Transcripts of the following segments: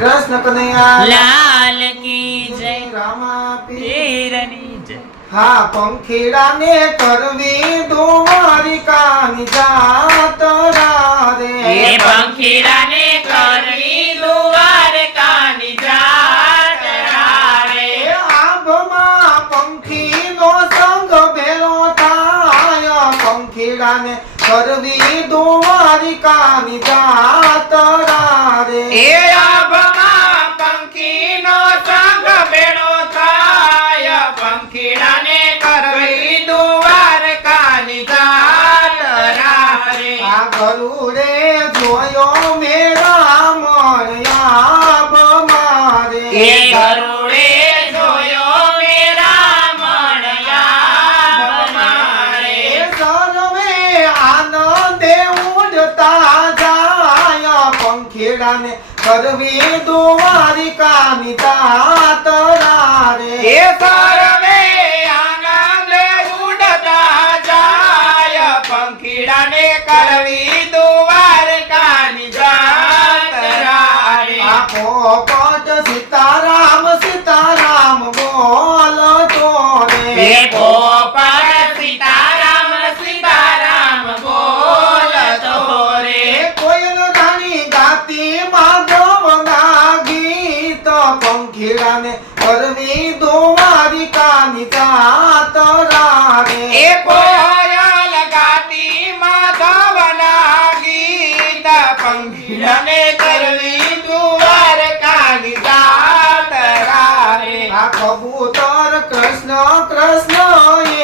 कृष्ण कन्हैया लाल की जय रामा पीरनी जय। हा पंखीड़ा ने करवी द्वारिकानी जात रे ये पंखीड़ा ने करवी द्वारकानी जात रे आभमा पंखी नो संग भेलो थाय पंखीड़ा ने करवी द्वारिकानी जात रे आभमा पंखी नो संग भेलो थाय पंखीड़ा ने करवी द्वारकानी जात रे आ गरुड़े जोयो मेरा मणिया बमारे ये गरुड़े जोयो मेरा मणिया बमारे सर्वे आनंदे उड़ता जाय पंखीड़ा ने करवी द्वारिकानी जात रे ये सर्वे आनंद उड़ता जाय पंखीड़ा ने करवी द्वारकानी जात रे आखो पट सीताराम सीताराम बोल तो रे ये गोपाल सीताराम सीताराम बोल तो रे कोयल रानी गाती माधव ना गीत पंखीड़ा ने करवी द्वारिकानी जात रे ए कोयल गाती माधवना गीत पंखीड़ा ने करवी द्वारकानी जात रे आ कबूतर कृष्ण कृष्ण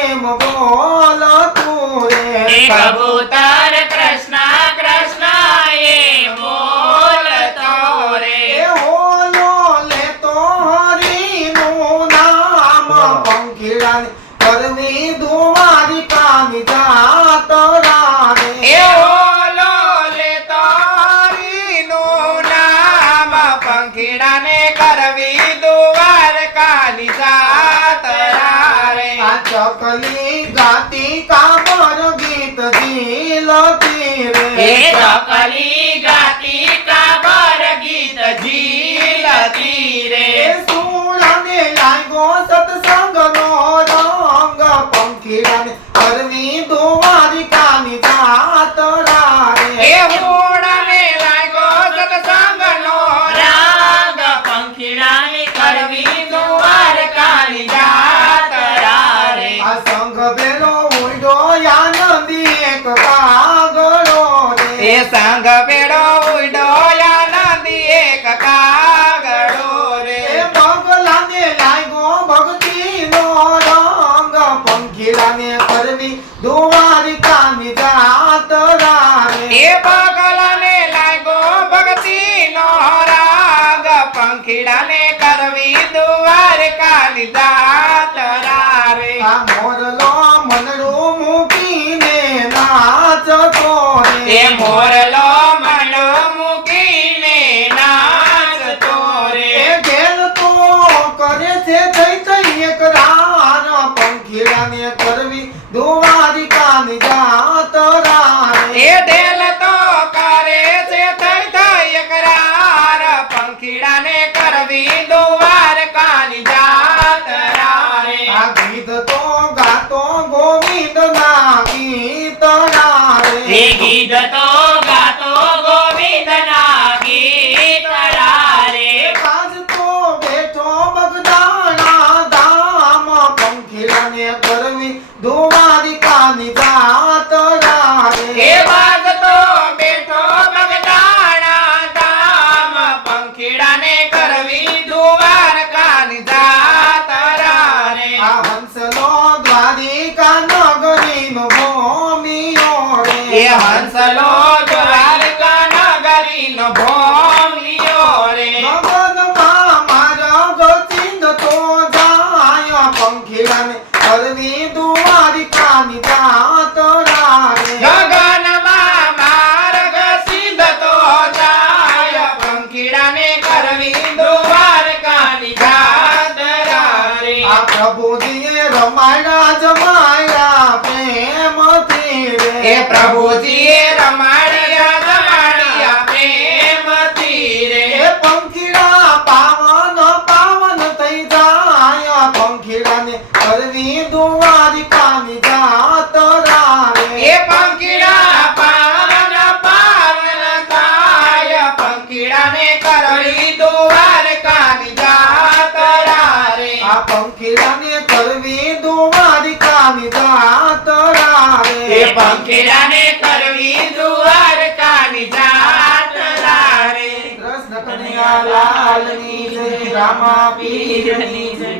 एम बोल तू रे कबूतर कृष्ण कृष्ण ये बोल तो रे होलो ले तो हरि नु नाम पंखीड़ा ने करवी द्वारिकानी जात रे ए ओलो ले तारी नो नाम पंखीड़ा ने करवी द्वारकानी जात रे आ चकली गाती काबर गीत झीलती रे ए चकली गाती काबर गीत झीलती रे सुराने लागो सत्संग नो रंग पंखीड़ा ने करवी द्वारिकानी जात रे ए होड़ने लागो सत्संग नो राग पंखीड़ा ने करवी द्वारकानी जात रे आ संग बेलो उडो आनंदी एक कागड़ो रे ए संग बेड़ो उडोया नदी एक कागड़ो रे ए बगला ने लागो भक्ति नो रंग पंखीड़ा ने करवी द्वारिकानी जात रे ए बगल ने लागो भक्ति नो राग पंखीड़ा ने करवी द्वारकानी जात रे आ मोरलो मनरू मुकीने नाचतो रे ए मोरलो मन मुकीने नाच तोरे ए गेल तो करे છે થઈ થઈ એક રાર पंखीड़ा ने करवी द्वारिकानी जात रे ए डेल तो करे से थई थई करार पंखीड़ा ने करवी द्वारकानी जात रे आ गीत तो गातो गोविंद ना गीत रे ए गीत तो गातो गोविंद ना गीत रे आज तो बैठो बगदाना दाम पंखीड़ा ने करवी द्वारिकानी जात रे ए बाग तो बेठो बगदाना दाम पंखीड़ा ने करवी द्वारकानी जात रे आ हंसलो द्वारिका नगरी नो भूमियो रे ए हंसलो द्वारका नगरी न भूमियो रे गगन मारा गचिंद तो जाय पंखीड़ा ने करवी द्वारिकानी जात रे गगन मार्ग सिंध तो जाय पंखीड़ा ने करवी द्वारकानी जात रे आ प्रभु जी रमाया जमाया प्रेम थी रे ए प्रभु जी रमाड़िया जमाड़िया प्रेम तीरे पंखीड़ा પંખીડાને કરવી દ્વારકાની જાત્રા રે. કૃષ્ણ કનૈયા લાલની જય, રામા પીરની જય.